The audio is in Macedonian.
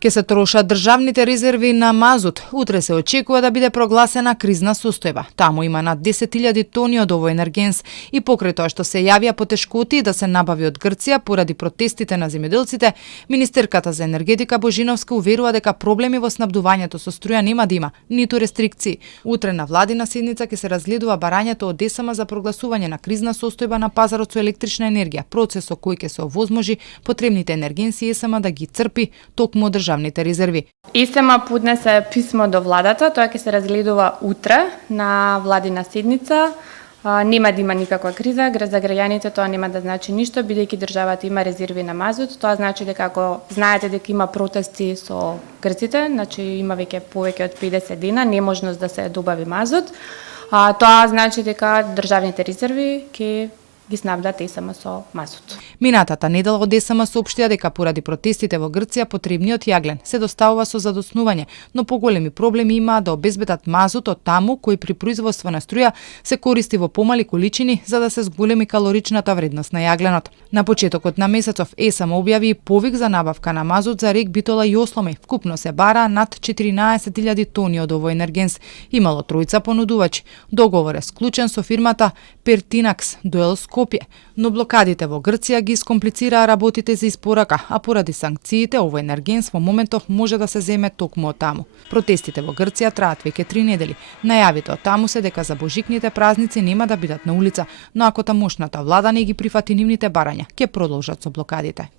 Ке се трошат државните резерви на мазут. Утре се очекува да биде прогласена кризна состојба. Таму има над 10.000 тони од овој енергенс и покрај тоа што се јавија потешкоти да се набави од Грција поради протестите на земјоделците, министерката за енергетика Божиновска уверува дека проблеми во снабдувањето со струја нема да има, ниту рестрикции. Утре на владина седница ќе се разгледува барањето од ЕСМ за прогласување на кризна состојба на пазарот со електрична енергија, процес со кој ќе се овозможи потребните енергенси ЕСМ да ги црпи токму од државните резерви. ЕСМ поднесе писмо до владата, тоа ќе се разгледува утре на владина седница. Нема да има никаква криза, за граѓаните тоа нема да значи ништо, бидејќи државата има резерви на мазут. Тоа значи дека ако знаете дека има протести со грците, значи има веќе повеќе од 50 дена неможност да се добави мазут, тоа значи дека државните резерви ќе ги снабдат ЕСМ со мазут. Минатата недела од ЕСМ соопштија дека поради протестите во Грција потребниот јаглен се доставува со задоснување, но поголеми проблеми имаат да обезбедат мазут од таму кој при производство на струја се користи во помали количини за да се зголеми калоричната вредност на јагленот. На почетокот на месецов ЕСМ објави повик за набавка на мазут за рек Битола и Осломи. Вкупно се бара над 14.000 тони од овој енергенс. Имало тројца понудувачи. Договор е склучен со фирмата Pertinax Duel Скопје, но блокадите во Грција ги искомплицираа работите за испорака, а поради санкциите овој енергенс во моментов може да се земе токму од таму. Протестите во Грција траат веќе 3 недели. Најавите од таму се дека за божикните празници нема да бидат на улица, но ако тамошната влада не ги прифати нивните барања, ќе продолжат со блокадите.